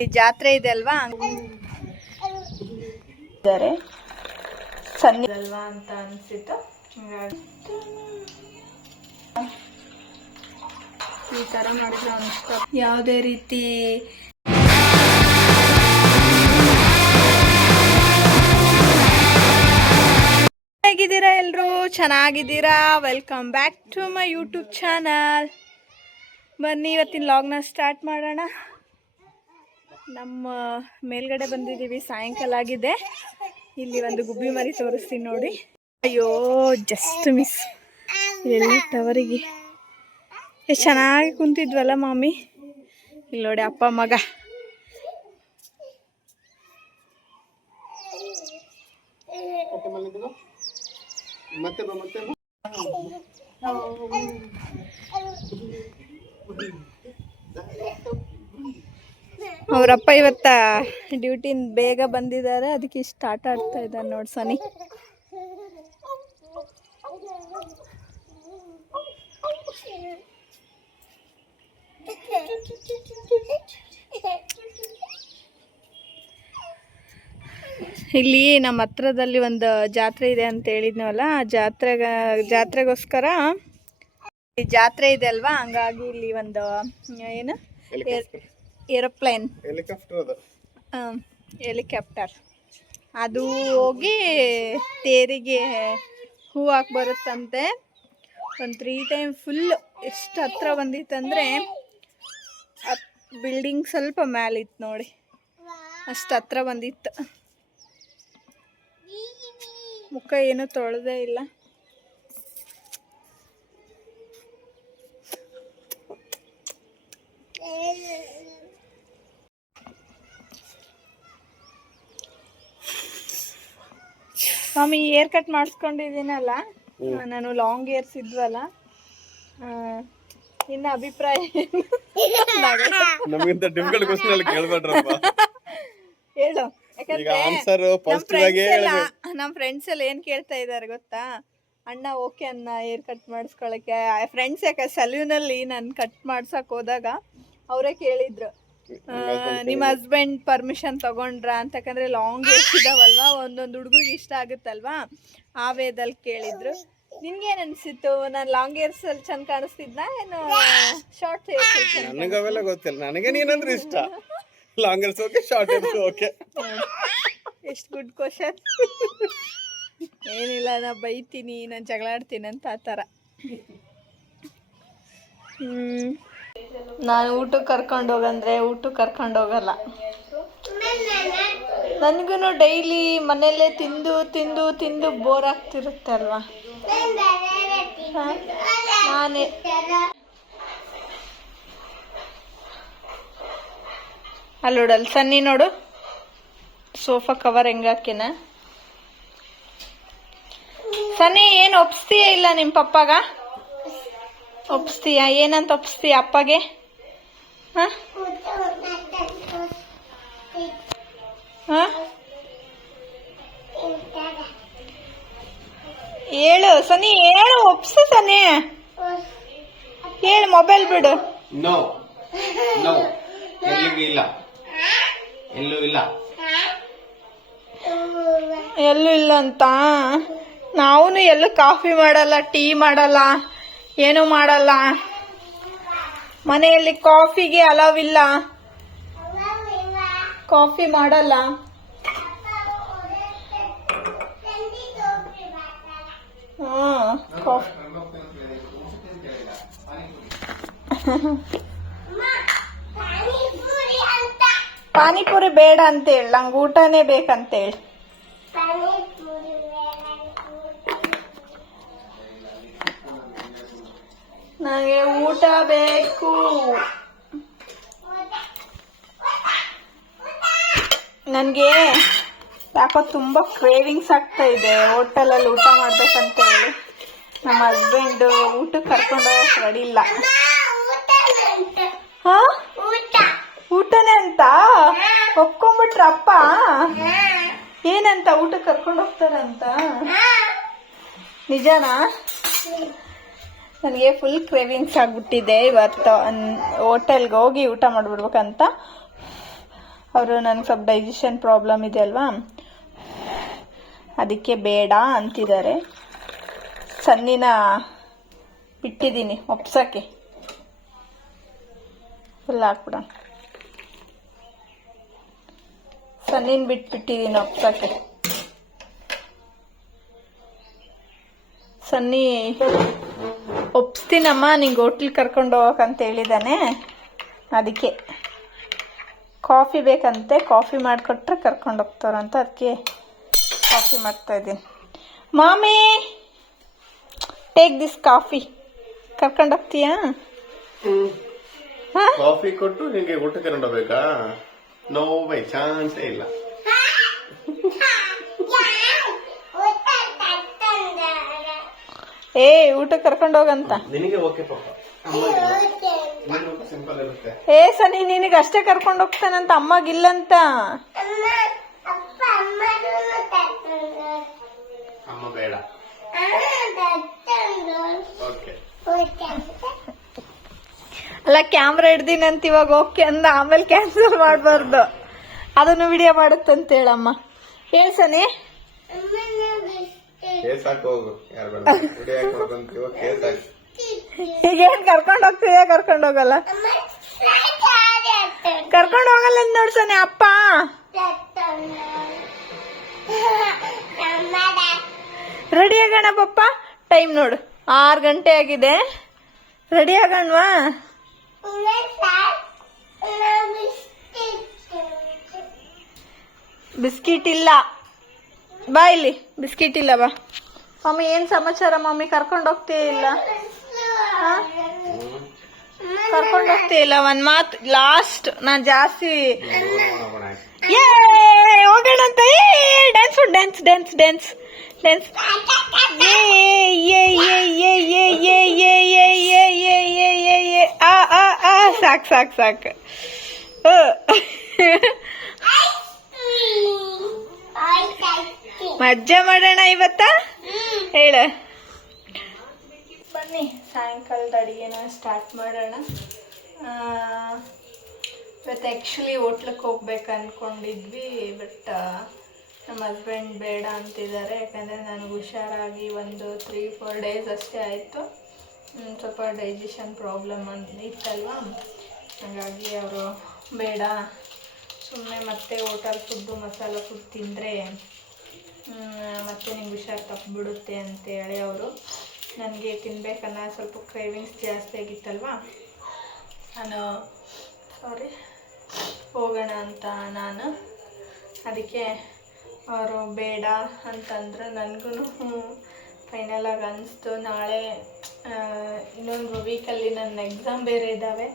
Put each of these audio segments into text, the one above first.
ಈ ಜಾತ್ರೆ ಇದೆ ಅಲ್ವಾ? ಇದ್ದಾರೆ. ಸನ್ನಿ ಅಲ್ವಾ ಅಂತ ಅನ್ಸಿತ್ತು. ಈ ತರ ಮಾಡಿದ್ರು ಅನ್ಸ್ತ ಯಾವುದೇ ರೀತಿ ಹೇಗಿದ್ದೀರಾ ಎಲ್ಲರೂ ಚೆನ್ನಾಗಿದ್ದೀರಾ? Welcome back to my YouTube channel ಬನ್ನಿ ಇವತ್ತಿನ ಲಾಗ್ನ ಸ್ಟಾರ್ಟ್ ಮಾಡೋಣ. ನಮ್ಮ ಮೇಲ್ಗಡೆ ಬಂದಿದ್ದೀವಿ. ಸಾಯಂಕಾಲ ಆಗಿದೆ. ಇಲ್ಲಿ ಒಂದು ಗುಬ್ಬಿ ಮರಿ ತೋರಿಸ್ತೀನಿ ನೋಡಿ. ಅಯ್ಯೋ ಜಸ್ಟ್ ಮಿಸ್ ಎಲ್ಲಿ ಟವರಿಗೆ? ಎಷ್ಟು ಚೆನ್ನಾಗಿ ಕುಂತಿದ್ವಲ್ಲ ಮಾಮಿ? ಇಲ್ಲಿ ನೋಡಿ ಅಪ್ಪ ಮಗ. ಮತ್ತೆ. ಅವರಪ್ಪ ಇವತ್ತ ಡ್ಯೂಟಿನ ಬೇಗ ಬಂದಿದ್ದಾರೆ. ಅದಕ್ಕೆ ಇಷ್ಟು ಆಟ ಆಡ್ತಾ ಇದ್ದಾನೆ ನೋಡಿ ಸನಿ. ಇಲ್ಲಿ ನಮ್ಮ ಹತ್ರದಲ್ಲಿ ಒಂದು ಜಾತ್ರೆ ಇದೆ ಅಂತ ಹೇಳಿದ್ನವಲ್ಲ ಆ ಜಾತ್ರೆಗ, ಜಾತ್ರೆಗೋಸ್ಕರ ಜಾತ್ರೆ ಇದೆ ಅಲ್ವಾ? ಹಂಗಾಗಿ ಇಲ್ಲಿ ಒಂದು, ಏನು? ಏರೋಪ್ಲೇನ್. ಹೆಲಿಕಾಪ್ಟರ್ ಅದು. ಹೆಲಿಕಾಪ್ಟರ್. ಅದು ಹೋಗಿ ತೇರಿಗೆ ಹೂ ಹಾಕಿ ಬರುತ್ತಂತೆ. ಒಂದು ತ್ರೀ ಟೈಮ್ ಫುಲ್ ಎಷ್ಟು ಹತ್ರ ಬಂದಿತ್ತಂದರೆ ಬಿಲ್ಡಿಂಗ್ ಸ್ವಲ್ಪ ಮೇಲಿತ್ತು ನೋಡಿ. ಅಷ್ಟು ಹತ್ರ ಬಂದಿತ್ತು. ಮುಖ ಏನು ತೊಳೆದೇ ಇಲ್ಲ. ಸ್ವಾಮಿ ಏರ್ ಕಟ್ ಮಾಡಿಸ್ಕೊಂಡಿದ್ದೀನಲ್ಲ? ನಾನು ಲಾಂಗ್ ಏರ್ಸ್ ಇದ್ವಲ್ಲ. ಇನ್ನ ಅಭಿಪ್ರಾಯ? ನಮಗಿಂತ ಡಿಫಿಕಲ್ಟ್ ಕ್ವಶನ್ ಅಲ್ಲಿ ಕೇಳ್ಬೇಡ್ರಪ್ಪ. ಹೇಳು. ಈಗ ಆನ್ಸರ್ ಪಾಸಿಟಿವ್ ಫ್ರೆಂಡ್ಸ್ ಎಲ್ಲ ನಮ್ಮ ಫ್ರೆಂಡ್ಸ್ ಎಲ್ಲ ಏನ್ ಕೇಳ್ತಾ ಇದಾರೆ ಗೊತ್ತಾ? ಅಣ್ಣ ಓಕೆ ಅಣ್ಣ ಏರ್ ಕಟ್ ಮಾಡಿಸ್ಕೊಳಕ್ಕೆ. ಫ್ರೆಂಡ್ಸ್ ಯಾಕೆ ಸಲ್ಯೂನಲ್ಲಿ ನಾನು ಕಟ್ ಮಾಡ್ಸಕ್ ಹೋದಾಗ ಅವರೇ ಕೇಳಿದ್ರು. ನಿಮ್ಮ ಹಸ್ಬೆಂಡ್ ಪರ್ಮಿಷನ್ ತಗೊಂಡ್ರ ಅಂತಕಂದ್ರೆ ಲಾಂಗ್ ಏರ್ಸ್ ಇದಾವಲ್ವಾ? ಒಂದೊಂದು ಹುಡುಗರಿಗೆ ಇಷ್ಟ ಆಗುತ್ತಲ್ವಾ? ಆ ವೇದಲ್ಲಿ ಕೇಳಿದ್ರು. ನಿನ್ಗೇನ್ ಅನ್ಸಿತ್ತು? ನಾನು ಲಾಂಗ್ ಏರ್ಸ್ ಅಲ್ಲಿ ಚಂದ ಕಾಣಿಸ್ತಿದ್ನ? ಏನು ಶಾರ್ಟ್ ಹೇರ್ ನನಗೆ ಅವೆಲ್ಲ ಗೊತ್ತಿಲ್ಲ. ನನಗೆ ನೀನಂದ್ರೆ ಇಷ್ಟ. Long hairs okay short hairs okay ಎಷ್ಟು ಗುಡ್ ಕ್ವಶನ್ ಏನಿಲ್ಲ ನಾ ಬೈತೀನಿ ನಾನು ಜಗಳಾಡ್ತೀನಿ ಅಂತ ಆ ಥರ. ಹ್ಮ್. ನಾನು ಊಟಕ್ಕೆ ಕರ್ಕೊಂಡು ಹೋಗಂದ್ರೆ ಊಟಕ್ಕೆ ಕರ್ಕೊಂಡು ಹೋಗಲ್ಲ. ನನಗೂ ಡೈಲಿ ಮನೆಯಲ್ಲೇ ತಿಂದು ತಿಂದು ತಿಂದು ಬೋರ್ ಆಗ್ತಿರುತ್ತೆ ಅಲ್ವಾ? ನಾನೇ. ಅಲ್ಲಿ ನೋಡಲ್ಲಿ ಸನ್ನಿ ನೋಡು. ಸೋಫಾ ಕವರ್ ಹೆಂಗ್ ಹಾಕಿನ ಸನ್ನಿ, ಏನು ಒಪ್ಸ್ತೀಯ ಇಲ್ಲ ನಿಮ್ಮ ಪಪ್ಪಾಗ? ಒಪ್ಸ್ತೀಯ? ಏನಂತ ಒಪ್ಸ್ತೀಯ ಅಪ್ಪಗೆ? ಹಾಂ? ಹಾಂ? ಹೇಳು ಸನಿ ಹೇಳು ಒಪ್ಸು ಸನಿ. ಹೇಳು ಮೊಬೈಲ್ ಬಿಡು. ನೋ ನೋ ಎಲ್ಲಿಗೂ ಇಲ್ಲ. ಎಲ್ಲೂ ಇಲ್ಲ. ಎಲ್ಲೂ ಇಲ್ಲ ಅಂತ? ನಾವು ಎಲ್ಲೂ ಕಾಫಿ ಮಾಡಲ್ಲ ಟೀ ಮಾಡಲ್ಲ? ಏನು ಮಾಡಲ್ಲ. ಮನೆಯಲ್ಲಿ ಕಾಫಿಗೆ ಅಲವ್ ಇಲ್ಲ ಕಾಫಿ ಮಾಡಲ್ಲ. ಪಾನಿಪುರಿ ಬೇಡ ಅಂತ ಹೇಳಿ. ನಂಗೆ ಊಟನೇ ಬೇಕಂತ ಹೇಳಿ ನನಗೆ ಊಟ ಬೇಕು. ನನಗೆ ಯಾಕೋ ತುಂಬ ಕ್ರೇವಿಂಗ್ಸ್ ಆಗ್ತಾ ಇದೆ ಹೋಟೆಲಲ್ಲಿ ಊಟ ಮಾಡ್ಬೇಕಂತ ಹೇಳಿ. ನಮ್ಮ ಹಸ್ಬೆಂಡ್ ಊಟಕ್ಕೆ ಕರ್ಕೊಂಡು ಹೋಗಕ್ಕೆ ರೆಡಿ ಇಲ್ಲ. ಊಟನೇ ಅಂತ? ಒಪ್ಕೊಂಡ್ಬಿಟ್ರ ಅಪ್ಪ? ಏನಂತ ಊಟಕ್ಕೆ ಕರ್ಕೊಂಡು ಹೋಗ್ತಾರಂತ? ನಿಜನಾ? ನನಗೆ ಫುಲ್ ಕ್ರೇವಿಂಗ್ಸ್ ಆಗ್ಬಿಟ್ಟಿದೆ ಇವತ್ತು. ಹೋಟೆಲ್ಗೆ ಹೋಗಿ ಊಟ ಮಾಡಿಬಿಡ್ಬೇಕಂತ. ಅವರು ನನಗೆ ಸ್ವಲ್ಪ ಡೈಜೆಷನ್ ಪ್ರಾಬ್ಲಮ್ ಇದೆ ಅಲ್ವಾ? ಅದಕ್ಕೆ ಬೇಡ ಅಂತಿದ್ದಾರೆ. ಸನ್ನಿನ ಬಿಟ್ಟಿದ್ದೀನಿ ಒಪ್ಸೋಕ್ಕೆ. ಫುಲ್ ಹಾಕ್ಬಿಡೋಣ ಸನ್ನಿನ ಬಿಟ್ಬಿಟ್ಟಿದ್ದೀನಿ ಒಪ್ಸಕ್ಕೆ. ಸನ್ನಿ ಒಪ್ಸ್ತೀನಮ್ಮ ನಿಂಗೆ ಹೋಟ್ಲಿಗೆ ಕರ್ಕೊಂಡು ಹೋಗಕ್ಕಂತ ಹೇಳಿದ್ದಾನೆ ಅದಕ್ಕೆ ಕಾಫಿ ಬೇಕಂತೆ ಕಾಫಿ ಮಾಡಿಕೊಟ್ರೆ ಕರ್ಕೊಂಡು ಹೋಗ್ತಾರಂತ ಅದಕ್ಕೆ ಕಾಫಿ ಮಾಡ್ತಾ ಇದ್ದೀನಿ. ಮಾಮಿ ಟೇಕ್ ದಿಸ್ ಕಾಫಿ ಕರ್ಕೊಂಡು ಹೋಗ್ತೀಯಾ? ಕಾಫಿ ಕೊಟ್ಟು ನಿಮಗೆ ಊಟ ಕರ್ಕೊಂಡು ಹೋಗ್ಬೇಕಾ? ನೋ ಬೈ ಚಾನ್ಸೇ ಇಲ್ಲ. ಏ ಊಟ ಕರ್ಕೊಂಡು ಹೋಗಂತ. ನಿನಗೆ ಓಕೆ ಸಿಂಪಲ್ ಇರುತ್ತೆ. ಏ ಸನಿ ನಿನಗೆ ಅಷ್ಟೇ ಕರ್ಕೊಂಡು ಹೋಗ್ತಾನಂತ ಅಮ್ಮಗಿಲ್ಲಂತ ಅಮ್ಮ ಬೇಡ. ಓಕೆ ಅಲ್ಲ ಕ್ಯಾಮ್ರಾ ಹಿಡ್ದಿನಂತ ಇವಾಗ ಓಕೆ ಅಂದ ಆಮೇಲೆ ಕ್ಯಾನ್ಸಲ್ ಮಾಡಬಾರ್ದು. ಅದನ್ನು ವಿಡಿಯೋ ಮಾಡುತ್ತಂತ ಹೇಳಮ್ಮ. ಹೇಳಿ ಸನಿ. ಕೇಸ್ ಹಾಕಿ ಹೋಗು ಯಾರು ಬೇಡ ವಿಡಿಯೋ ಹಾಕಿ ಹೋಗಂತೀವೋ ಕೇಸ್ ಹಾಕಿ. ಈಗೇನ್ ಕರ್ಕೊಂಡ್ ಹೋಗ್ತೀಯ ಕರ್ಕೊಂಡ್ ಹೋಗಲ್ಲ? ಕರ್ಕೊಂಡ್ ಹೋಗಲ್ಲ ಅಂತ ನೋಡ್ಸನೆ ಅಪ್ಪ. ರೆಡಿ ಆಗೋಣ ಪಪ್ಪ? ಟೈಮ್ ನೋಡು. ಆರು ಗಂಟೆ ಆಗಿದೆ. ರೆಡಿ ಆಗೋಣವಾ? ಬಿಸ್ಕಿಟ್ ಇಲ್ಲ. ಬಾ ಇಲ್ಲಿ ಬಿಸ್ಕಿಟ್ ಇಲ್ಲ ಬಾ ಮಮ್ಮಿ ಏನ್ ಸಮಾಚಾರ ಮಮ್ಮಿ ಕರ್ಕೊಂಡು ಹೋಗ್ತೀಯ ಇಲ್ಲ ಕರ್ಕೊಂಡು ಹೋಗ್ತೀಯ ಇಲ್ಲ ಒಂದ್ ಮಾತ್ ಲಾಸ್ಟ್ ನಾನ್ ಜಾಸ್ತಿ ಹೋಗೋಣಂತ ಹೋಗೋಣ ಏ dance dance dance dance dance ಸಾಕ್ ಸಾಕ್ ಸಾಕ್ ಮಜ್ಜಾ ಮಾಡೋಣ ಇವತ್ತ? ಹೇಳ. ಬನ್ನಿ ಸಾಯಂಕಾಲದ ಅಡುಗೆನ ಸ್ಟಾರ್ಟ್ ಮಾಡೋಣ. ಇವತ್ತು ಆ್ಯಕ್ಚುಲಿ ಹೋಟ್ಲಕ್ಕೆ ಹೋಗ್ಬೇಕು ಅಂದ್ಕೊಂಡಿದ್ವಿ ಬಟ್ ನಮ್ಮ ಹಸ್ಬೆಂಡ್ ಬೇಡ ಅಂತಿದ್ದಾರೆ ಯಾಕಂದರೆ ನನಗೆ ಹುಷಾರಾಗಿ ಒಂದು ತ್ರೀ ಫೋರ್ ಡೇಸ್ ಅಷ್ಟೇ ಆಯಿತು. ಸ್ವಲ್ಪ ಡೈಜೆಷನ್ ಪ್ರಾಬ್ಲಮ್ ಅಂತ ಇತ್ತಲ್ವ? ಹಾಗಾಗಿ ಅವರು ಬೇಡ. ಸುಮ್ಮನೆ ಮತ್ತೆ ಹೋಟೆಲ್ ಫುಡ್ಡು ಮಸಾಲ ಫುಡ್ ತಿಂದರೆ ಮತ್ತೆ ನಿಮ್ಗೆ ಹುಷಾರು ತಪ್ಪಿಬಿಡುತ್ತೆ ಅಂತೇಳಿ ಅವರು ನನಗೆ ತಿನ್ಬೇಕನ್ನ ಸ್ವಲ್ಪ ಕ್ರೇವಿಂಗ್ಸ್ ಜಾಸ್ತಿ ಆಗಿತ್ತಲ್ವ? ನಾನು ಸಾರಿ ಹೋಗೋಣ ಅಂತ ನಾನು. ಅದಕ್ಕೆ ಅವರು ಬೇಡ ಅಂತಂದ್ರೆ ನನಗೂ ಫೈನಲಾಗಿ ಅನಿಸ್ತು. ನಾಳೆ ಇನ್ನೊಂದು ವೀಕಲ್ಲಿ ನನ್ನ ಎಕ್ಸಾಮ್ ಬೇರೆ ಇದ್ದಾವೆ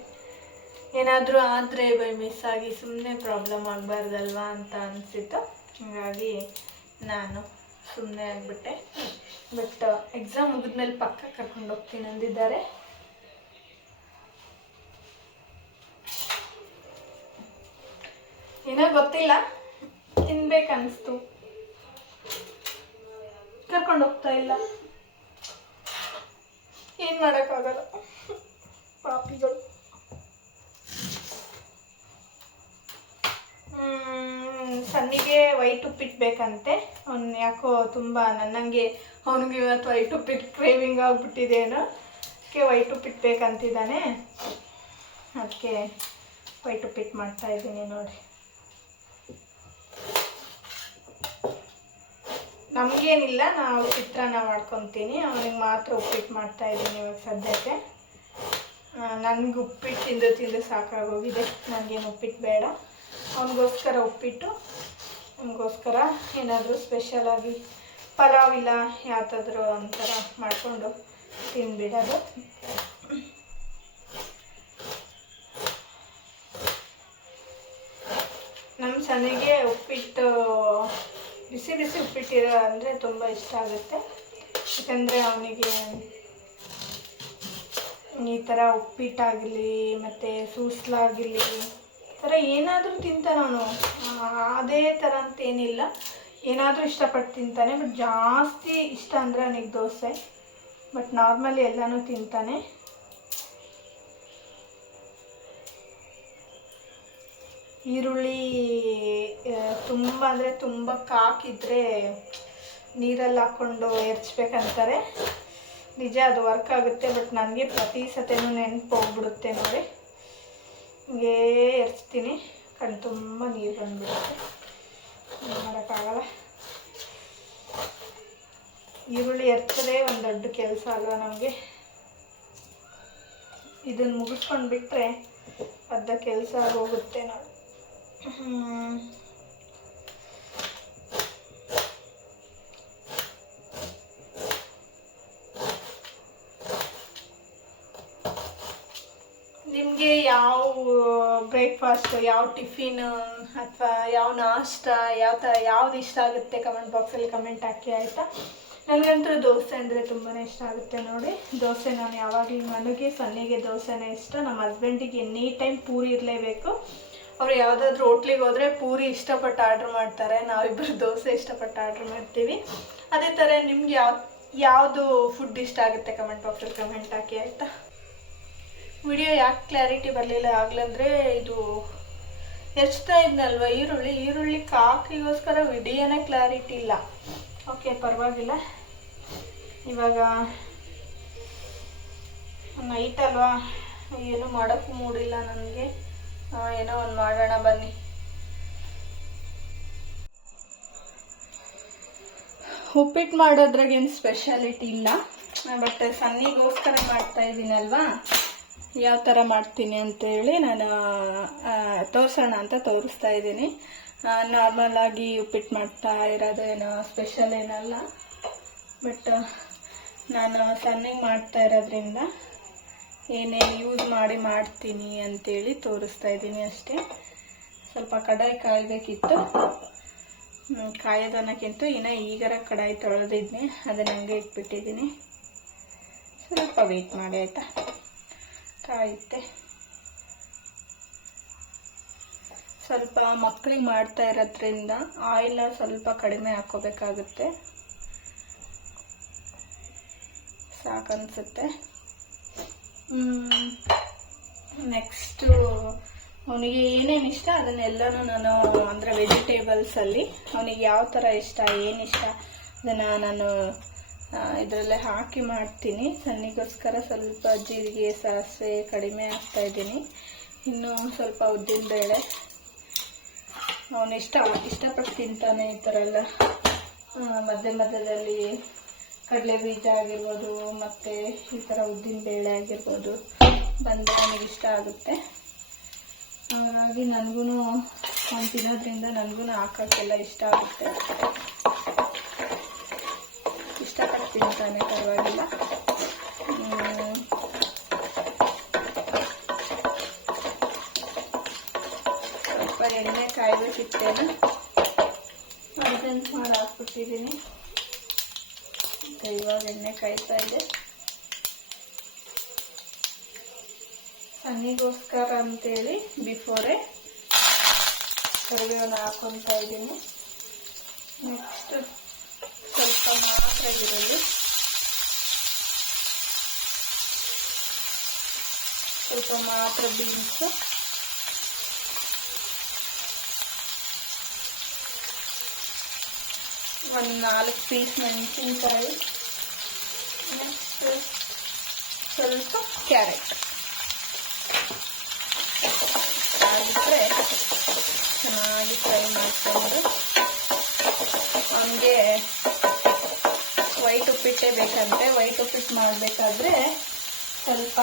ಏನಾದರೂ ಆದರೆ ಬೈ ಮಿಸ್ ಆಗಿ ಸುಮ್ಮನೆ ಪ್ರಾಬ್ಲಮ್ ಆಗಬಾರ್ದಲ್ವಾ ಅಂತ ಅನಿಸಿತ್ತು. ಹಾಗಾಗಿ ನಾನು ಸುಮ್ಮನೆ ಆಗಿಬಿಟ್ಟೆ. ಬಟ್ ಎಕ್ಸಾಮ್ ಮುಗಿದ್ಮೇಲೆ ಪಕ್ಕ ಕರ್ಕೊಂಡು ಹೋಗ್ತೀನಿ ಅಂದಿದ್ದಾರೆ. ಏನೋ ಗೊತ್ತಿಲ್ಲ. ತಿನ್ಬೇಕನ್ನಿಸ್ತು. ಕರ್ಕೊಂಡು ಹೋಗ್ತಾ ಇಲ್ಲ. ಏನು ಮಾಡೋಕ್ಕಾಗಲ್ಲ. ಪಾಪಿಗಳು. ಸನ್ನಿಗೆ ವೈಟ್ ಉಪ್ಪಿಟ್ಟು ಬೇಕಂತೆ ಅವ್ನು ಯಾಕೋ ತುಂಬ ನನ್ನಂಗೆ ಅವನಿಗೆ ಇವತ್ತು ವೈಟ್ ಉಪ್ಪಿಟ್ಟು ಕ್ರೇವಿಂಗ್ ಆಗ್ಬಿಟ್ಟಿದೇನೋ ಅದಕ್ಕೆ ವೈಟ್ ಉಪ್ಪಿಟ್ಟು ಬೇಕಂತಿದ್ದಾನೆ ಅದಕ್ಕೆ ವೈಟ್ ಉಪ್ಪಿಟ್ಟು ಮಾಡ್ತಾ ಇದ್ದೀನಿ ನೋಡಿ. ನಮಗೇನಿಲ್ಲ, ನಾವು ಚಿತ್ರಾನ್ನ ಮಾಡ್ಕೊತೀನಿ. ಅವನಿಗೆ ಮಾತ್ರ ಉಪ್ಪಿಟ್ಟು ಮಾಡ್ತಾ ಇದ್ದೀನಿ ಇವಾಗ ಸದ್ಯಕ್ಕೆ. ನನಗೆ ಉಪ್ಪಿಟ್ಟು ತಿಂದು ತಿಂದು ಸಾಕಾಗೋಗಿದೆ. ನನಗೇನು ಉಪ್ಪಿಟ್ಟು ಬೇಡ. ಅವನಿಗೋಸ್ಕರ ಉಪ್ಪಿಟ್ಟು, ಅವನಿಗೋಸ್ಕರ ಏನಾದರೂ ಸ್ಪೆಷಲಾಗಿ ಪಲಾವ್ ಇಲ್ಲ, ಯಾವುದಾದ್ರೂ ಒಂಥರ ಮಾಡಿಕೊಂಡು ತಿಂದ್ಬಿಡೋದು ನಮ್ಮ ಸನಿಗೆ ಉಪ್ಪಿಟ್ಟು, ಬಿಸಿ ಬಿಸಿ ಉಪ್ಪಿಟ್ಟಿರೋ ಅಂದರೆ ತುಂಬ ಇಷ್ಟ ಆಗುತ್ತೆ. ಯಾಕಂದರೆ ಅವನಿಗೆ ಈ ಥರ ಉಪ್ಪಿಟ್ಟಾಗಲಿ ಮತ್ತು ಸೂಸ್ಲಾಗಿರಲಿ ಥರ ಏನಾದರೂ ತಿಂತಾನೆ ಅವನು. ಅದೇ ಥರ ಅಂತೇನಿಲ್ಲ. ಏನಾದರೂ ಇಷ್ಟಪಟ್ಟು ತಿಂತಾನೆ, ಬಟ್ ಜಾಸ್ತಿ ಇಷ್ಟ ಅಂದರೆ ಅವನಿಗೆ ದೋಸೆ. ಬಟ್ ನಾರ್ಮಲಿ ಎಲ್ಲನೂ ತಿಂತಾನೆ. ಈರುಳ್ಳಿ ತುಂಬ ಅಂದರೆ ತುಂಬ ಕಾಕಿದ್ರೆ ನೀರಲ್ಲಿ ಹಾಕ್ಕೊಂಡು ಎರ್ಚ್ಬೇಕಂತಾರೆ. ನಿಜ ಅದು ವರ್ಕ್ ಆಗುತ್ತೆ, ಬಟ್ ನನಗೆ ಪ್ರತಿ ಸತಿನೂ ನೆನಪು ಹೋಗ್ಬಿಡುತ್ತೆ ನೋಡಿ. ಹಿಂಗೇ ಎರ್ಚ್ತೀನಿ ಕಣ್ಣು ತುಂಬ ನೀರು ಬಂದ್ಬಿಡುತ್ತೆ. ಮಾಡೋಕ್ಕಾಗಲ್ಲ. ಈರುಳ್ಳಿ ಎರ್ತದೆ ಒಂದು ದೊಡ್ಡ ಕೆಲಸ ಅಲ್ವಾ ನಮಗೆ? ಇದನ್ನು ಮುಗಿಸ್ಕೊಂಡು ಬಿಟ್ಟರೆ ಅರ್ಧ ಕೆಲಸ ಹೋಗುತ್ತೆ ನೋಡಿ ಹ್ಮ್. ನಿಮಗೆ ಯಾವ ಬ್ರೇಕ್ಫಾಸ್ಟ್ ಯಾವ ಟಿಫಿನ್ ಅಥವಾ ಯಾವ ನಾಷ್ಟ, ಯಾವ ಥರ ಯಾವ್ದು ಇಷ್ಟ ಆಗುತ್ತೆ ಕಮೆಂಟ್ ಬಾಕ್ಸಲ್ಲಿ ಕಮೆಂಟ್ ಹಾಕಿ, ಆಯಿತಾ? ನನಗಂತೂ ದೋಸೆ ಅಂದರೆ ತುಂಬಾ ಇಷ್ಟ ಆಗುತ್ತೆ ನೋಡಿ. ದೋಸೆ ನಾನು ಯಾವಾಗಲೂ ನನಗೆ, ಸೊನ್ನೆಗೆ ದೋಸೆನೇ ಇಷ್ಟ. ನಮ್ಮ ಹಸ್ಬೆಂಡಿಗೆ ಎನಿ ಟೈಮ್ ಪೂರಿ ಇರಲೇಬೇಕು. ಅವ್ರು ಯಾವುದಾದ್ರೂ ಹೋಟ್ಲಿಗೆ ಹೋದರೆ ಪೂರಿ ಇಷ್ಟಪಟ್ಟು ಆರ್ಡ್ರ್ ಮಾಡ್ತಾರೆ. ನಾವಿಬ್ಬರು ದೋಸೆ ಇಷ್ಟಪಟ್ಟು ಆರ್ಡ್ರ್ ಮಾಡ್ತೀವಿ. ಅದೇ ಥರ ನಿಮ್ಗೆ ಯಾವ, ಯಾವುದು ಫುಡ್ ಇಷ್ಟ ಆಗುತ್ತೆ ಕಮೆಂಟ್ ಬಾಕ್ಸಲ್ಲಿ ಕಮೆಂಟ್ ಹಾಕಿ, ಆಯಿತಾ? ವಿಡಿಯೋ ಯಾಕೆ ಕ್ಲಾರಿಟಿ ಬರಲಿಲ್ಲ? ಆಗ್ಲಂದ್ರೆ ಇದು ಹೆಚ್ಚ್ತಾ ಇದ್ನಲ್ವ ಈರುಳ್ಳಿ ಈರುಳ್ಳಿ ಕಾಕಿಗೋಸ್ಕರ ವಿಡಿಯೋನೇ ಕ್ಲಾರಿಟಿ ಇಲ್ಲ. ಓಕೆ ಪರವಾಗಿಲ್ಲ. ಇವಾಗ ನೈಟ್ ಅಲ್ವಾ? ಏನು ಮಾಡೋಕ್ಕೂ ಮೂಡಿಲ್ಲ ನನಗೆ. ಏನೋ ಒಂದು ಮಾಡೋಣ, ಬನ್ನಿ. ಉಪ್ಪಿಟ್ಟು ಮಾಡೋದ್ರಾಗೇನು ಸ್ಪೆಷಾಲಿಟಿ ಇಲ್ಲ? ಬಟ್ ಸನ್ನಿಗೋಸ್ಕರ ಮಾಡ್ತಾ ಇದ್ದೀನಲ್ವಾ ಯಾವ ಥರ ಮಾಡ್ತೀನಿ ಅಂತೇಳಿ ನಾನು ತೋರಿಸೋಣ ಅಂತ ತೋರಿಸ್ತಾ ಇದ್ದೀನಿ. ನಾರ್ಮಲಾಗಿ ಉಪ್ಪಿಟ್ಟು ಮಾಡ್ತಾ ಇರೋದು ಏನೋ ಸ್ಪೆಷಲ್ ಏನಲ್ಲ. ಬಟ್ ನಾನು ಸಣ್ಣಗೆ ಮಾಡ್ತಾ ಇರೋದ್ರಿಂದ ಏನೇನು ಯೂಸ್ ಮಾಡಿ ಮಾಡ್ತೀನಿ ಅಂತೇಳಿ ತೋರಿಸ್ತಾ ಇದ್ದೀನಿ ಅಷ್ಟೇ. ಸ್ವಲ್ಪ ಕಡಾಯಿ ಕಾಯಬೇಕಿತ್ತು. ಕಾಯೋದನ್ನಕ್ಕಿಂತ ಇನ್ನು ಈಗರ ಕಡಾಯಿ ತೊಳೆದಿದ್ದೀನಿ ಅದನ್ನ ಹಂಗೆ ಇಟ್ಬಿಟ್ಟಿದ್ದೀನಿ. ಸ್ವಲ್ಪ ವೆಯ್ಟ್ ಮಾಡಿ, ಆಯಿತಾ? ಕಾಯುತ್ತೆ. ಸ್ವಲ್ಪ ಮಕ್ಕಳಿಗೆ ಮಾಡ್ತಾ ಇರೋದ್ರಿಂದ ಆಯಿಲ್ ಸ್ವಲ್ಪ ಕಡಿಮೆ ಹಾಕೋಬೇಕಾಗುತ್ತೆ ಸಾಕನ್ಸುತ್ತೆ. ನೆಕ್ಸ್ಟು ಅವನಿಗೆ ಏನೇನು ಇಷ್ಟ ಅದನ್ನೆಲ್ಲನೂ ನಾನು ಅಂದರೆ ವೆಜಿಟೇಬಲ್ಸಲ್ಲಿ ಅವನಿಗೆ ಯಾವ ಥರ ಇಷ್ಟ, ಏನು ಇಷ್ಟ, ಅದನ್ನು ನಾನು ಇದರಲ್ಲೇ ಹಾಕಿ ಮಾಡ್ತೀನಿ. ಸಣ್ಣಿಗೋಸ್ಕರ ಸ್ವಲ್ಪ ಜೀರಿಗೆ, ಸಾಸಿವೆ ಕಡಿಮೆ ಹಾಕ್ತಾ ಇದ್ದೀನಿ. ಇನ್ನೂ ಸ್ವಲ್ಪ ಉದ್ದಿನ ಬೇಳೆ. ಅವನು ಇಷ್ಟ, ಇಷ್ಟಪಟ್ಟು ತಿಂತಾನೆ ಈ ಥರ ಎಲ್ಲ. ಮಧ್ಯ ಮಧ್ಯದಲ್ಲಿ ಕಡಲೆ ಬೀಜ ಆಗಿರ್ಬೋದು, ಮತ್ತು ಈ ಥರ ಉದ್ದಿನ ಬೇಳೆ ಆಗಿರ್ಬೋದು. ಬಂದರೆ ನನಗೆ ಇಷ್ಟ ಆಗುತ್ತೆ. ಹಾಗಾಗಿ ನನಗೂ ಅವ್ನು ತಿನ್ನೋದ್ರಿಂದ ನನಗೂ ಹಾಕೋಕ್ಕೆಲ್ಲ ಇಷ್ಟ ಆಗುತ್ತೆ. ತಿಂತಾನೆ ಪರವಾಗಿಲ್ಲ. ಸ್ವಲ್ಪ ಎಣ್ಣೆ ಕಾಯ್ಬೇಕಿತ್ತೇನು ಅರ್ಜೆಂಟ್ ಮಾಡಿ ಹಾಕ್ಬಿಟ್ಟಿದ್ದೀನಿ. ಇವಾಗ ಎಣ್ಣೆ ಕಾಯ್ತಾ ಇದೆ. ಸನ್ನಿಗೋಸ್ಕರ ಅಂತೇಳಿ ಬಿಫೋರೇ ಕರಿಬೇವನ್ನ ಹಾಕೊತಾ ಇದ್ದೀನಿ. ನೆಕ್ಸ್ಟ್ ಗಿರಲಿ ಸ್ವಲ್ಪ ಮಾತ್ರ ಬೀನ್ಸ್ ಒಂದು ನಾಲ್ಕು ಪೀಸ್ ಮೆಣಸಿನ್ಕಾಯಿ. ನೆಕ್ಸ್ಟ್ ಸ್ವಲ್ಪ ಕ್ಯಾರೆಟ್. ಆಗಿದ್ರೆ ಚೆನ್ನಾಗಿ ಫ್ರೈ ಮಾಡ್ಕೊಂಡು ಅವನಿಗೆ ವೈಟ್ ಉಪ್ಪಿಟ್ಟೇ ಬೇಕಂತೆ. ವೈಟ್ ಉಪ್ಪಿಟ್ಟು ಮಾಡಬೇಕಾದ್ರೆ ಸ್ವಲ್ಪ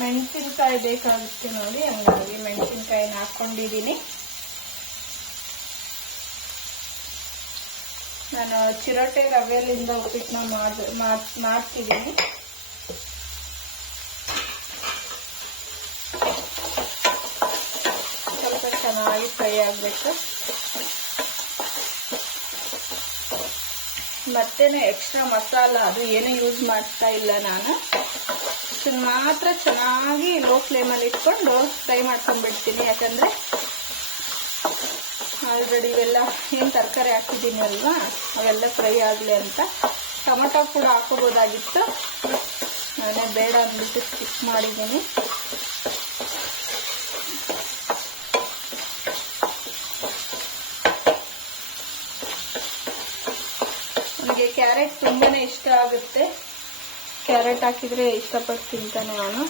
ಮೆಣಸಿನ್ಕಾಯಿ ಬೇಕಾಗುತ್ತೆ ನೋಡಿ. ಹಂಗಾಗಿ ಮೆಣಸಿನ್ಕಾಯಿನ ಹಾಕ್ಕೊಂಡಿದ್ದೀನಿ. ನಾನು ಚಿರೋಟೆ ರವೆಯಲ್ಲಿಂದ ಉಪ್ಪಿಟ್ಟನ್ನ ಮಾಡ ಮಾಡ್- ಮಾಡ್ತಿದ್ದೀನಿ. ಸ್ವಲ್ಪ ಚೆನ್ನಾಗಿ ಫ್ರೈ ಆಗಬೇಕು. ಮತ್ತೇನೆ ಎಕ್ಸ್ಟ್ರಾ ಮಸಾಲ, ಅದು ಏನೂ ಯೂಸ್ ಮಾಡ್ತಾ ಇಲ್ಲ ನಾನು. ಇದನ್ನ ಮಾತ್ರ ಚೆನ್ನಾಗಿ ಲೋ ಫ್ಲೇಮಲ್ಲಿ ಇಟ್ಕೊಂಡು ಫ್ರೈ ಮಾಡ್ಕೊಂಡ್ಬಿಡ್ತೀನಿ. ಯಾಕಂದರೆ ಆಲ್ರೆಡಿ ಇವೆಲ್ಲ ಏನು ತರಕಾರಿ ಹಾಕಿದ್ದೀನಿ ಅಲ್ವಾ? ಅವೆಲ್ಲ ಫ್ರೈ ಆಗಲಿ ಅಂತ. ಟೊಮೊಟೊ ಕೂಡ ಹಾಕೋಬೋದಾಗಿತ್ತು ನಾನೇ ಬೇಡ ಅಂದ್ಬಿಟ್ಟು ಸ್ಕಿಪ್ ಮಾಡಿದ್ದೀನಿ ಅವನಿಗೆ ಕ್ಯಾರೆಟ್ ತುಂಬಾ ಇಷ್ಟ ಆಗುತ್ತೆ. ಕ್ಯಾರೆಟ್ ಹಾಕಿದ್ರೆ ಇಷ್ಟಪಟ್ಟು ತಿಂತಾನೆ ಅವನು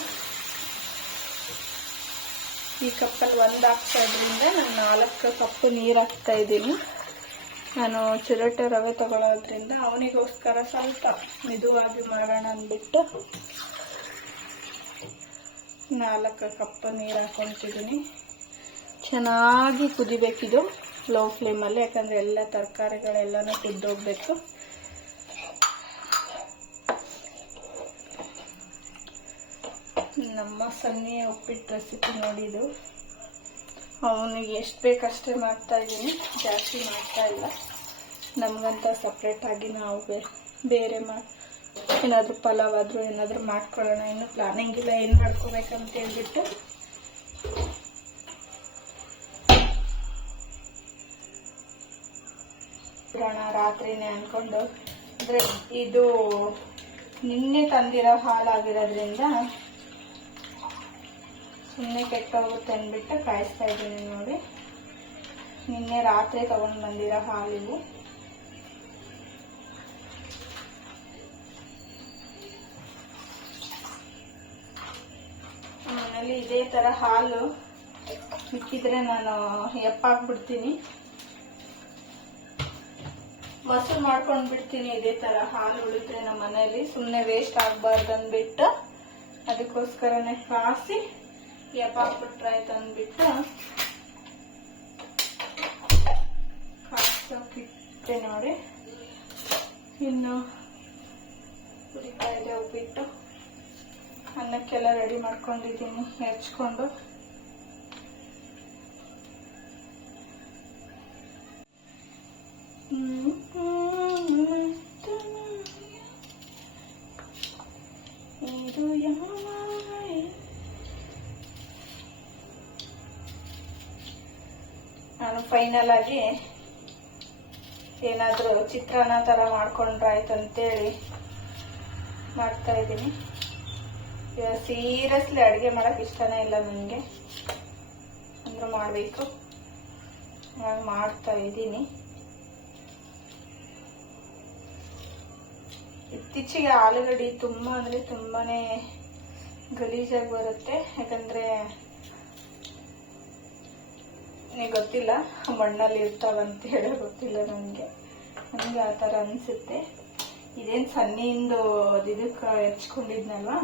ಈ ಕಪ್ಪಲ್ಲಿ ಒಂದು ಹಾಕ್ತಾ ಇದ್ರಿಂದ ನಾನು ನಾಲ್ಕು ಕಪ್ಪು ನೀರು ಹಾಕ್ತಾ ಇದ್ದೀನಿ. ನಾನು ಚಿರಟೆ ರವೆ ತಗೊಳ್ಳೋದ್ರಿಂದ ಅವನಿಗೋಸ್ಕರ ಸ್ವಲ್ಪ ಮೆದುವಾಗಿ ಮಾಡೋಣ ಅಂದ್ಬಿಟ್ಟು ನಾಲ್ಕು ಕಪ್ ನೀರು ಹಾಕೊತಿದ್ದೀನಿ ಚೆನ್ನಾಗಿ ಕುದಿಬೇಕಿದು ಲೋ ಫ್ಲೇಮಲ್ಲಿ ಯಾಕಂದರೆ ಎಲ್ಲ ತರಕಾರಿಗಳೆಲ್ಲನೂ ಕುದ್ದೋಗ್ಬೇಕು ನಮ್ಮ ಸನ್ನಿ ಉಪ್ಪಿಟ್ಟು ರೆಸಿಪಿ ನೋಡಿದ್ದು. ಅವನಿಗೆ ಎಷ್ಟು ಬೇಕಷ್ಟೇ ಮಾಡ್ತಾ ಇದ್ದೀನಿ ಜಾಸ್ತಿ ಮಾಡ್ತಾ ಇಲ್ಲ. ನಮಗಂತ ಸಪ್ರೇಟಾಗಿ ನಾವು ಬೇರೆ ಮಾ, ಏನಾದರೂ ಪಲಾವ್ ಆದರೂ ಏನಾದರೂ ಮಾಡ್ಕೊಳ್ಳೋಣ. ಇನ್ನು ಪ್ಲಾನಿಂಗ್ ಇಲ್ಲ. ಏನು ಮಾಡ್ಕೋಬೇಕಂತ ಹೇಳ್ಬಿಟ್ಟು. ಬಿಡೋಣ ರಾತ್ರಿನೇ ಅನ್ಕೊಂಡು. ಅಂದರೆ ಇದು ನಿನ್ನೆ ತಂದಿರೋ ಹಾಲಾಗಿರೋದ್ರಿಂದ ಸುಮ್ಮನೆ ಕೆಟ್ಟೋಗುತ್ತೆ ಅಂದ್ಬಿಟ್ಟು ಕಾಯಿಸ್ತಾ ಇದ್ದೀನಿ ನೋಡಿ. ನಿನ್ನೆ ರಾತ್ರಿ ತಗೊಂಡು ಬಂದಿರೋ ಹಾಲಿವು ಆಮೇಲೆ ಇದೇ ಥರ ಹಾಲು ಮಿಕ್ಕಿದ್ರೆ ನಾನು ಎಪ್ಪಾಕ್ಬಿಡ್ತೀನಿ ಮೊಸರು ಮಾಡ್ಕೊಂಡು ಬಿಡ್ತೀನಿ ಇದೇ ತರ ಹಾಲು ಉಳಿದ್ರೆ ನಮ್ಮ ಮನೇಲಿ ಸುಮ್ಮನೆ ವೇಸ್ಟ್ ಆಗಬಾರ್ದು ಅಂದ್ಬಿಟ್ಟು ಅದಕ್ಕೋಸ್ಕರನೇ ಕಾಸಿ. ಎಪ್ಪಾಕ್ಬಿಟ್ರಾಯ್ತು ಅಂದ್ಬಿಟ್ಟು ಕಾಸೋಕಿಟ್ಟೆ ನೋಡಿ. ಇನ್ನು ಕುರಿತಾ ಇದೆ ಉಪ್ಪಿಟ್ಟು. ಅನ್ನಕ್ಕೆಲ್ಲ ರೆಡಿ ಮಾಡ್ಕೊಂಡಿದ್ದೀನಿ ಹೆಚ್ಕೊಂಡು ಫೈನಲ್ ಆಗಿ ಏನಾದರೂ ಚಿತ್ರಾನ್ನ ಥರ ಮಾಡ್ಕೊಂಡ್ರಾಯ್ತು ಅಂತೇಳಿ ಮಾಡ್ತಾ ಇದ್ದೀನಿ. ಇವಾಗ ಸೀರಿಯಸ್ಲಿ ಅಡುಗೆ ಮಾಡೋಕೆ ಇಷ್ಟನೇ ಇಲ್ಲ ನನಗೆ ಅಂದ್ರೆ ಮಾಡಬೇಕು. ಹಾಗಾಗಿ ಮಾಡ್ತಾ ಇದ್ದೀನಿ. ಇತ್ತೀಚೆಗೆ ಆಲೂಗಡ್ಡೆ ತುಂಬ ಅಂದರೆ ತುಂಬಾ ಗಲೀಜಾಗಿ ಬರುತ್ತೆ. ಯಾಕಂದರೆ ನನಗೆ ಗೊತ್ತಿಲ್ಲ, ಮಣ್ಣಲ್ಲಿ ಇರ್ತಾವಂತ ಹೇಳಿ ಗೊತ್ತಿಲ್ಲ ನನಗೆ. ನನಗೆ ಆ ಥರ ಅನಿಸುತ್ತೆ. ಇದೇನು ಸನ್ನಿಂದು ಇದಕ್ಕೆ ಹೆಚ್ಕೊಂಡಿದ್ನಲ್ವ?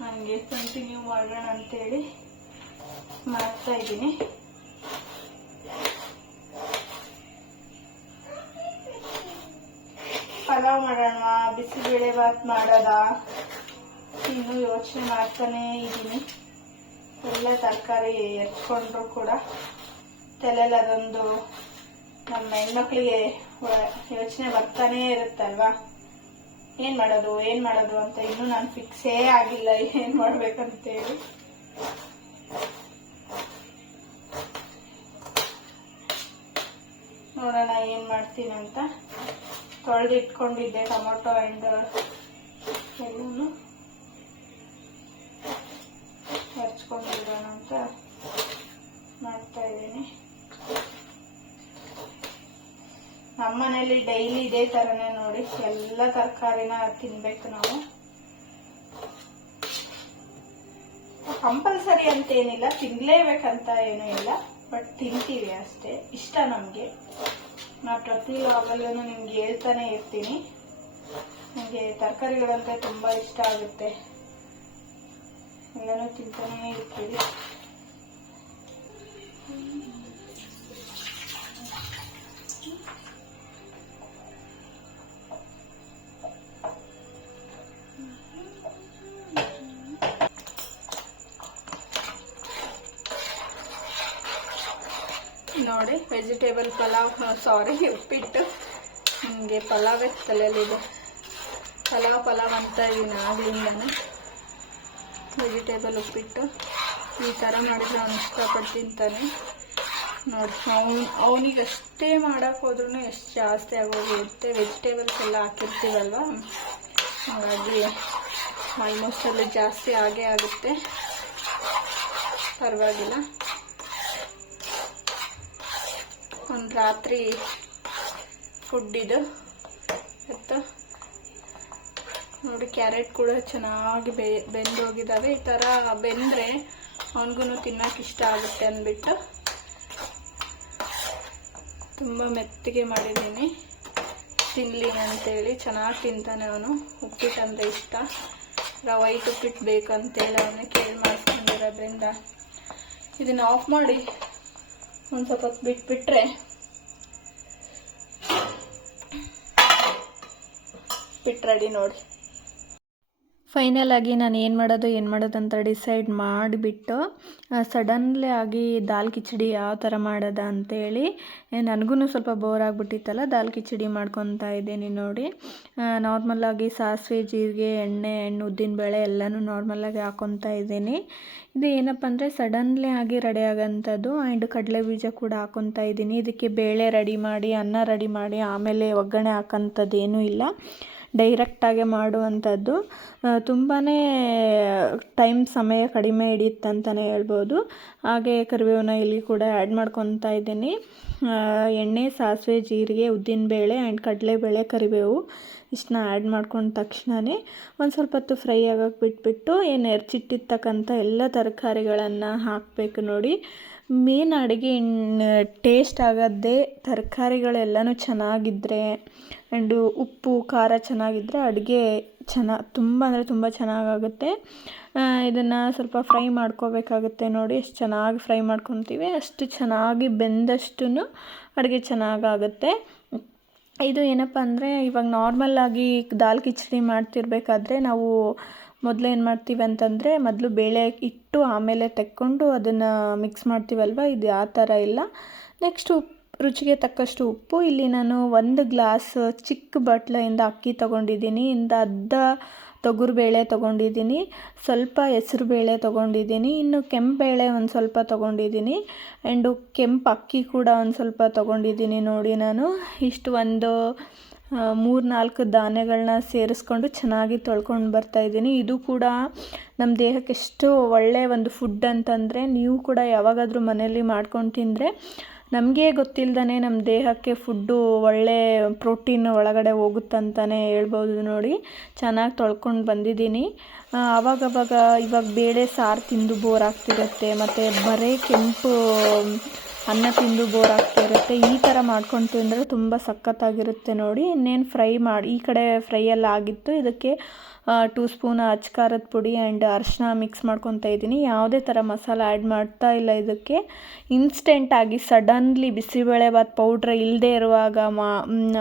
ಹಂಗೆ ಕಂಟಿನ್ಯೂ ಮಾಡೋಣ ಅಂತೇಳಿ ಮಾಡ್ತಾ ಇದ್ದೀನಿ. ಪಲಾವ್ ಮಾಡೋಣ, ಬಿಸಿಬೇಳೆ ಭಾತ್ ಮಾಡೋದ? ಇನ್ನು ಯೋಚನೆ ಮಾಡ್ತಾನೇ ಇದ್ದೀನಿ. ಎಲ್ಲ ತರಕಾರಿ ಹೆಚ್ಕೊಂಡ್ರು ಕೂಡ. ತಲೆಯಲ್ಲಿ ಅದೊಂದು ನಮ್ಮ ಹೆಣ್ಮಕ್ಳಿಗೆ ಯೋಚನೆ ಬರ್ತಾನೇ ಇರುತ್ತಲ್ವಾ? ಏನ್ ಮಾಡೋದು ಏನ್ ಮಾಡೋದು ಅಂತ ಇನ್ನೂ ನಾನು ಫಿಕ್ಸೇ ಆಗಿಲ್ಲ. ಏನ್ ಮಾಡ್ಬೇಕಂತೇಳಿ. ನೋಡೋಣ ಏನ್ ಮಾಡ್ತೀನಿ ಅಂತ. ತೊಳೆದಿಟ್ಕೊಂಡಿದ್ದೆ ಟೊಮೊಟೊ ಅಂಡ್ ಎಲ್ಲೂ ಹಚ್ಕೊಂಡಿರೋಣ ಅಂತ ಮಾಡ್ತಾ ಇದ್ದೀನಿ. ನಮ್ಮ ಮನೇಲಿ ಡೈಲಿ ಇದೇ ತರನೇ ನೋಡಿ, ಎಲ್ಲ ತರಕಾರಿನ ತಿನ್ಬೇಕು ನಾವು. ಕಂಪಲ್ಸರಿ ಅಂತ ಏನಿಲ್ಲ, ತಿನ್ಲೇಬೇಕಂತ ಏನೂ ಇಲ್ಲ ಬಟ್ ತಿಂತೀವಿ ಅಷ್ಟೇ. ಇಷ್ಟ ನಮಗೆ. ನಾ ಪ್ರತಿ ಲಾಗಲ್ಲೂ ನಿಮ್ಗೆ ಹೇಳ್ತಾನೆ ಇರ್ತೀನಿ. ನನಗೆ ತರಕಾರಿಗಳಂತ ತುಂಬಾ ಇಷ್ಟ ಆಗುತ್ತೆ. ಎಲ್ಲನೂ ತಿಂತಾನೇ ಇರ್ತೀವಿ. ನೋಡಿ ವೆಜಿಟೇಬಲ್ ಪಲಾವ್ ಸಾರಿ ಉಪ್ಪಿಟ್ಟು. ನಿಮಗೆ ಪಲಾವೇ ತಲೆಯಲ್ಲಿದೆ. ಪಲಾವ್ ಪಲಾವ್ ಅಂತ ಇದೀನಿ ಆಗ್ಲಿಂದಾನೆ ವೆಜಿಟೇಬಲ್ ಉಪ್ಪಿಟ್ಟು. ಈ ಥರ ಮಾಡಿದ್ರೆ ಅವ್ನು ಇಷ್ಟಪಟ್ಟು ತಿಂತಾನೆ ನೋಡಿ, ಅವ್ನು ಅವನಿಗಷ್ಟೇ ಮಾಡೋಕೆ ಹೋದ್ರೂ ಎಷ್ಟು ಜಾಸ್ತಿ ಆಗೋಗಿರುತ್ತೆ ವೆಜಿಟೇಬಲ್ಸ್ ಎಲ್ಲ ಹಾಕಿರ್ತೀವಲ್ವ? ಹಾಗಾಗಿ ಆಲ್ಮೋಸ್ಟ್ ಅಲ್ಲಿ ಜಾಸ್ತಿ ಆಗೇ ಆಗುತ್ತೆ. ಪರವಾಗಿಲ್ಲ ಒಂದು ರಾತ್ರಿ ಫುಡ್ ಇದು. ಮತ್ತು ನೋಡಿ ಕ್ಯಾರೆಟ್ ಕೂಡ ಚೆನ್ನಾಗಿ ಬೆ ಬೆಂದೋಗಿದ್ದಾವೆ ಈ ಥರ ಬೆಂದರೆ ಅವನಿಗೂ ತಿನ್ನೋಕೆ ಇಷ್ಟ ಆಗುತ್ತೆ ಅಂದ್ಬಿಟ್ಟು ತುಂಬ ಮೆತ್ತಗೆ ಮಾಡಿದ್ದೀನಿ. ತಿನ್ನಲಿ ಅಂತೇಳಿ ಚೆನ್ನಾಗಿ ತಿಂತಾನೆ ಅವನು. ಉಪ್ಪಿಟ್ಟು ಅಂದರೆ ಇಷ್ಟ. ರವೈಟ್ ಉಪ್ಪಿಟ್ಟು ಬೇಕಂತೇಳಿ ಅವನೇ ಕೇಳಿ ಮಾಡಿಸ್ಕೊಂಡಿರೋದ್ರಿಂದ ಇದನ್ನು ಆಫ್ ಮಾಡಿ ಒಂದು ಸ್ವಲ್ಪ ಬಿಟ್ಬಿಟ್ರೆ ಬಿಟ್ಟು ರೆಡಿ ನೋಡಿ. ಫೈನಲ್ ಆಗಿ ನಾನು ಏನು ಮಾಡೋದು ಏನು ಮಾಡೋದು ಅಂತ ಡಿಸೈಡ್ ಮಾಡಿಬಿಟ್ಟು ಸಡನ್ಲಿ ಆಗಿ ದಾಲ್ ಕಿಚಡಿ ಯಾವ ಥರ ಮಾಡೋದ ಅಂತೇಳಿ ನನಗೂ ಸ್ವಲ್ಪ ಬೋರ್ ಆಗಿಬಿಟ್ಟಿತ್ತಲ್ಲ, ದಾಲ್ ಕಿಚಡಿ ಮಾಡ್ಕೊತಾ ಇದ್ದೀನಿ ನೋಡಿ. ನಾರ್ಮಲಾಗಿ ಸಾಸಿವೆ, ಜೀರಿಗೆ, ಎಣ್ಣೆ ಎಣ್ಣೆ ಉದ್ದಿನಬೇಳೆ ಎಲ್ಲನೂ ನಾರ್ಮಲಾಗಿ ಹಾಕ್ಕೊತಾ ಇದ್ದೀನಿ. ಇದು ಏನಪ್ಪ ಅಂದರೆ ಸಡನ್ಲಿ ಆಗಿ ರೆಡಿ ಆಗೋಂಥದ್ದು ಆ್ಯಂಡ್ ಕಡಲೆ ಬೀಜ ಕೂಡ ಹಾಕೊತಾ ಇದ್ದೀನಿ. ಇದಕ್ಕೆ ಬೇಳೆ ರೆಡಿ ಮಾಡಿ, ಅನ್ನ ರೆಡಿ ಮಾಡಿ, ಆಮೇಲೆ ಒಗ್ಗರಣೆ ಹಾಕೋಂಥದ್ದು ಏನೂ ಇಲ್ಲ. ಡೈರೆಕ್ಟಾಗೆ ಮಾಡುವಂಥದ್ದು. ತುಂಬಾ ಟೈಮ್ ಸಮಯ ಕಡಿಮೆ ಹಿಡಿಯುತ್ತಂತಲೇ ಹೇಳ್ಬೋದು. ಹಾಗೆ ಕರಿಬೇವನ್ನ ಇಲ್ಲಿ ಕೂಡ ಆ್ಯಡ್ ಮಾಡ್ಕೊತಾ ಇದ್ದೀನಿ. ಎಣ್ಣೆ, ಸಾಸಿವೆ, ಜೀರಿಗೆ, ಉದ್ದಿನಬೇಳೆ ಆ್ಯಂಡ್ ಕಡಲೆಬೇಳೆ ಕರಿಬೇವು. ಇಷ್ಟನ್ನ ಆ್ಯಡ್ ಮಾಡ್ಕೊಂಡ ತಕ್ಷಣವೇ ಒಂದು ಸ್ವಲ್ಪ ಹೊತ್ತು ಫ್ರೈ ಆಗೋಕೆ ಬಿಟ್ಬಿಟ್ಟು ಏನು ಎರ್ಚಿಟ್ಟಿರ್ತಕ್ಕಂಥ ಎಲ್ಲ ತರಕಾರಿಗಳನ್ನು ಹಾಕಬೇಕು ನೋಡಿ. ಮೇನ್ ಅಡುಗೆ ಟೇಸ್ಟ್ ಆಗೋದೇ ತರಕಾರಿಗಳೆಲ್ಲನೂ ಚೆನ್ನಾಗಿದ್ದರೆ ಆ್ಯಂಡು ಉಪ್ಪು, ಖಾರ ಚೆನ್ನಾಗಿದ್ದರೆ ಅಡುಗೆ ಚೆನ್ನ, ತುಂಬ ಅಂದರೆ ತುಂಬ ಚೆನ್ನಾಗಾಗುತ್ತೆ. ಇದನ್ನು ಸ್ವಲ್ಪ ಫ್ರೈ ಮಾಡ್ಕೋಬೇಕಾಗುತ್ತೆ ನೋಡಿ. ಎಷ್ಟು ಚೆನ್ನಾಗಿ ಫ್ರೈ ಮಾಡ್ಕೊತೀವಿ, ಅಷ್ಟು ಚೆನ್ನಾಗಿ ಬೆಂದಷ್ಟು ಅಡುಗೆ ಚೆನ್ನಾಗಾಗುತ್ತೆ. ಇದು ಏನಪ್ಪ ಅಂದರೆ ಇವಾಗ ನಾರ್ಮಲ್ಲಾಗಿ ದಾಲ್ ಕಿಚಡಿ ಮಾಡ್ತಿರಬೇಕಾದ್ರೆ ನಾವು ಮೊದಲು ಏನು ಮಾಡ್ತೀವಿ ಅಂತಂದರೆ ಮೊದಲು ಬೇಳೆ ಇಟ್ಟು ಆಮೇಲೆ ತೆಕ್ಕೊಂಡು ಅದನ್ನು ಮಿಕ್ಸ್ ಮಾಡ್ತೀವಲ್ವ? ಇದು ಆ ಥರ ಇಲ್ಲ. ನೆಕ್ಸ್ಟ್ ಉಪ್ಪು ರುಚಿಗೆ ತಕ್ಕಷ್ಟು ಉಪ್ಪು. ಇಲ್ಲಿ ನಾನು ಒಂದು ಗ್ಲಾಸ್ ಚಿಕ್ಕ ಬಟ್ಲಿಂದ ಅಕ್ಕಿ ತೊಗೊಂಡಿದ್ದೀನಿ. ಇಂದ ಅರ್ಧ ತೊಗರುಬೇಳೆ ತೊಗೊಂಡಿದ್ದೀನಿ, ಸ್ವಲ್ಪ ಹೆಸ್ರುಬೇಳೆ ತೊಗೊಂಡಿದ್ದೀನಿ, ಇನ್ನು ಕೆಂಪುಬೇಳೆ ಒಂದು ಸ್ವಲ್ಪ ತೊಗೊಂಡಿದ್ದೀನಿ ಆ್ಯಂಡು ಕೆಂಪು ಅಕ್ಕಿ ಕೂಡ ಒಂದು ಸ್ವಲ್ಪ ತೊಗೊಂಡಿದ್ದೀನಿ ನೋಡಿ ನಾನು. ಇಷ್ಟು ಒಂದು ಮೂರು ನಾಲ್ಕು ಧಾನ್ಯಗಳನ್ನ ಸೇರಿಸ್ಕೊಂಡು ಚೆನ್ನಾಗಿ ತೊಳ್ಕೊಂಡು ಬರ್ತಾಯಿದ್ದೀನಿ ಇದು ಕೂಡ ನಮ್ಮ ದೇಹಕ್ಕೆಷ್ಟು ಒಳ್ಳೆಯ ಒಂದು ಫುಡ್ ಅಂತಂದರೆ, ನೀವು ಕೂಡ ಯಾವಾಗಾದರೂ ಮನೆಯಲ್ಲಿ ಮಾಡ್ಕೊಂಡು ತಿಂದರೆ ನಮಗೆ ಗೊತ್ತಿಲ್ಲದೇ ನಮ್ಮ ದೇಹಕ್ಕೆ ಫುಡ್ಡು ಒಳ್ಳೆ ಪ್ರೋಟೀನ್ ಒಳಗಡೆ ಹೋಗುತ್ತಂತಲೇ ಹೇಳ್ಬೋದು ನೋಡಿ. ಚೆನ್ನಾಗಿ ತೊಳ್ಕೊಂಡು ಬಂದಿದ್ದೀನಿ. ಆವಾಗವಾಗ ಇವಾಗ ಬೇಳೆ ಸಾರು ತಿಂದು ಬೋರ್ ಆಗ್ತಿರುತ್ತೆ, ಮತ್ತು ಬರೀ ಕೆಂಪು ಅನ್ನ ತಿಂದು ಬೋರ್ ಆಗ್ತಾ ಇರುತ್ತೆ. ಈ ಥರ ಮಾಡ್ಕೊಂಡು ತಿಂದರೆ ತುಂಬ ಸಖತ್ತಾಗಿರುತ್ತೆ ನೋಡಿ. ಇನ್ನೇನು ಫ್ರೈ ಮಾಡಿ, ಈ ಕಡೆ ಫ್ರೈ ಆಗಿತ್ತು. ಇದಕ್ಕೆ ಟೂ ಸ್ಪೂನ್ ಅಚ್ಕಾರದ ಪುಡಿ ಆ್ಯಂಡ್ ಅರಿಶಿನ ಮಿಕ್ಸ್ ಮಾಡ್ಕೊತಾ ಇದ್ದೀನಿ. ಯಾವುದೇ ಥರ ಮಸಾಲ ಆ್ಯಡ್ ಮಾಡ್ತಾ ಇಲ್ಲ ಇದಕ್ಕೆ. ಇನ್ಸ್ಟೆಂಟಾಗಿ ಸಡನ್ಲಿ ಬಿಸಿಬೇಳೆಬಾತ್ ಪೌಡ್ರ್ ಇಲ್ಲದೆ ಇರುವಾಗ ಮಾ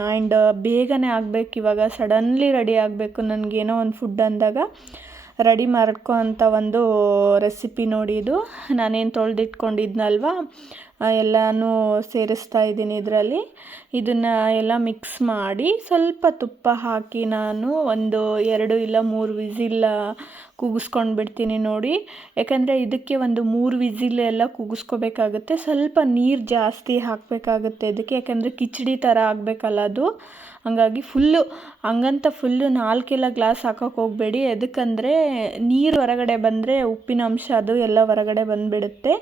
ಆ್ಯಂಡ್ ಬೇಗನೆ ಆಗಬೇಕು ಇವಾಗ. ಸಡನ್ಲಿ ರೆಡಿ ಆಗಬೇಕು ನನಗೇನೋ ಒಂದು ಫುಡ್ ಅಂದಾಗ. ರೆಡಿ ಮಾಡ್ಕೋ ಒಂದು ರೆಸಿಪಿ ನೋಡಿ ಇದು. ನಾನೇನು ತೊಳೆದಿಟ್ಕೊಂಡಿದ್ನಲ್ವ? ಎಲ್ಲನೂ ಸೇರಿಸ್ತಾ ಇದ್ದೀನಿ ಇದರಲ್ಲಿ. ಇದನ್ನು ಎಲ್ಲ ಮಿಕ್ಸ್ ಮಾಡಿ ಸ್ವಲ್ಪ ತುಪ್ಪ ಹಾಕಿ ನಾನು ಒಂದು ಎರಡು ಇಲ್ಲ ಮೂರು ವಿಸಿಲ್ ಕೂಗಿಸ್ಕೊಂಡು ಬಿಡ್ತೀನಿ ನೋಡಿ. ಯಾಕಂದರೆ ಇದಕ್ಕೆ ಒಂದು ಮೂರು ವಿಸಿಲ್ ಎಲ್ಲ ಕೂಗಿಸ್ಕೋಬೇಕಾಗುತ್ತೆ. ಸ್ವಲ್ಪ ನೀರು ಜಾಸ್ತಿ ಹಾಕಬೇಕಾಗುತ್ತೆ ಇದಕ್ಕೆ. ಯಾಕಂದರೆ ಕಿಚಡಿ ಥರ ಆಗಬೇಕಲ್ಲ ಅದು. ಹಂಗಾಗಿ ಫುಲ್ಲು ಹಂಗಂತ ಫುಲ್ಲು ನಾಲ್ಕೆಲ್ಲ ಗ್ಲಾಸ್ ಹಾಕೋಕೆ ಹೋಗಬೇಡಿ. ಎದಕ್ಕಂದರೆ ನೀರು ಹೊರಗಡೆ ಬಂದರೆ ಉಪ್ಪಿನ ಅಂಶ ಅದು ಎಲ್ಲ ಹೊರಗಡೆ ಬಂದುಬಿಡುತ್ತೆ.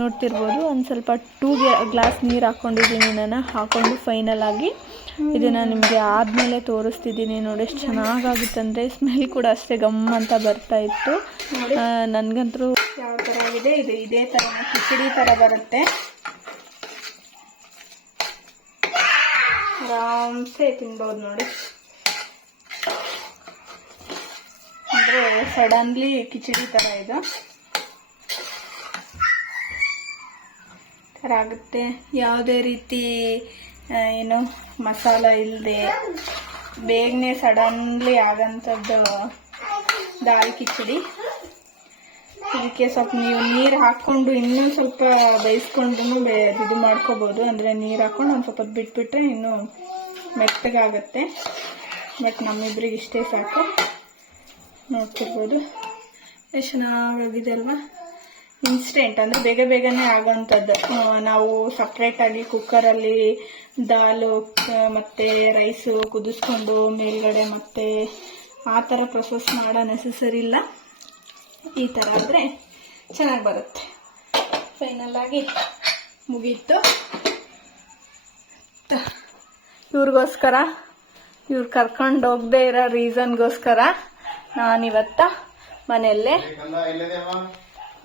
ನೋಡ್ತಿರ್ಬೋದು ಒಂದು ಸ್ವಲ್ಪ ಟೂ ಗ್ಲಾಸ್ ನೀರು ಹಾಕ್ಕೊಂಡಿದ್ದೀನಿ ನಾನು ಹಾಕ್ಕೊಂಡು ಫೈನಲ್ ಆಗಿ ಇದನ್ನು ನಿಮಗೆ ಆದಮೇಲೆ ತೋರಿಸ್ತಿದ್ದೀನಿ ನೋಡಿ ಎಷ್ಟು ಚೆನ್ನಾಗಾಗುತ್ತಂದರೆ ಸ್ಮೆಲ್ ಕೂಡ ಅಷ್ಟೇ ಗಮ್ ಅಂತ ಬರ್ತಾ ಇತ್ತು. ನನಗಂತೂ ಯಾವ ಥರ ಆಗಿದೆ ಇದು ಇದೇ ಥರ ಕಿಚಡಿ ಥರ ಬರುತ್ತೆ. ಆರಾಮ್ಸೆ ತಿನ್ಬೋದು ನೋಡಿ. ಅಂದರೆ ಸಡನ್ಲಿ ಕಿಚಡಿ ಥರ ಇದು. ಥರ ಆಗುತ್ತೆ. ಯಾವುದೇ ರೀತಿ ಏನು ಮಸಾಲ ಇಲ್ಲದೆ ಬೇಗನೆ ಸಡನ್ಲಿ ಆಗೋಂಥದ್ದು ದಾಳಿ ಕಿಚಡಿ. ಇದಕ್ಕೆ ಸ್ವಲ್ಪ ನೀವು ನೀರು ಹಾಕ್ಕೊಂಡು ಇನ್ನೂ ಸ್ವಲ್ಪ ಬೇಯಿಸ್ಕೊಂಡು ಇದು ಮಾಡ್ಕೋಬೋದು. ಅಂದರೆ ನೀರು ಹಾಕ್ಕೊಂಡು ಒಂದು ಸ್ವಲ್ಪ ಬಿಟ್ಬಿಟ್ರೆ ಇನ್ನೂ ಮೆತ್ತಗಾಗತ್ತೆ. ಬಟ್ ನಮ್ಮಿಬ್ರಿಗೆ ಇಷ್ಟೇ ಸಾಕು. ನೋಡ್ತಿರ್ಬೋದು. ಎಷ್ಟು ಚೆನ್ನಾಗಾಗಿದೆ ಅಲ್ವಾ ಇನ್ಸ್ಟೆಂಟ್ ಅಂದರೆ ಬೇಗ ಬೇಗನೆ ಆಗೋವಂಥದ್ದು. ನಾವು ಸಪ್ರೇಟಾಗಿ ಕುಕ್ಕರಲ್ಲಿ ದಾಲು ಮತ್ತೆ ರೈಸು ಕುದಿಸ್ಕೊಂಡು ಮೇಲ್ಗಡೆ ಮತ್ತು ಆ ಥರ ಪ್ರೊಸೆಸ್ ಮಾಡೋ ನೆಸಸರಿ ಇಲ್ಲ. ಈ ಥರ ಆದರೆ ಚೆನ್ನಾಗಿ ಬರುತ್ತೆ. ಫೈನಲ್ಲಾಗಿ ಮುಗೀತು. ಇವ್ರಿಗೋಸ್ಕರ, ಇವ್ರು ಕರ್ಕೊಂಡು ಹೋಗದೆ ಇರೋ ರೀಸನ್ಗೋಸ್ಕರ ನಾನಿವತ್ತ ಮನೆಯಲ್ಲೇ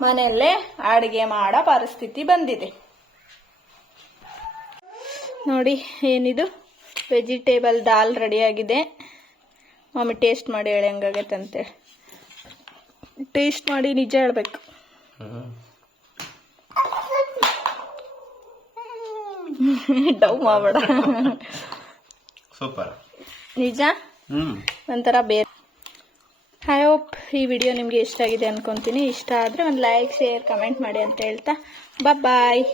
ಮನೆಯಲ್ಲೇ ಅಡುಗೆ ಮಾಡೋ ಪರಿಸ್ಥಿತಿ ಬಂದಿದೆ. ನೋಡಿ, ಏನಿದು? ವೆಜಿಟೇಬಲ್ ದಾಲ್ ರೆಡಿಯಾಗಿದೆ ಮಮ್ಮಿ ಟೇಸ್ಟ್ ಮಾಡಿ ಹೇಳಿ ಹೆಂಗಾಗೈತೆ ಅಂತೇಳಿ ಟೇಸ್ಟ್ ಮಾಡಿ ನಿಜ ಹೇಳ್ಬೇಕು. ಡವ್ ಮಾಡಬೇಡ. ಸೂಪರ್. ನಿಜ? ಒಂಥರ ಬೇರೆ. ಐ ಹೋಪ್ ಈ ವಿಡಿಯೋ ನಿಮಗೆ ಇಷ್ಟ ಆಗಿದೆ ಅನ್ಕೊಂತೀನಿ. ಇಷ್ಟ ಆದರೆ ಒಂದು ಲೈಕ್ ಶೇರ್ ಕಮೆಂಟ್ ಮಾಡಿ ಅಂತ ಹೇಳ್ತಾ. ಬಾಯ್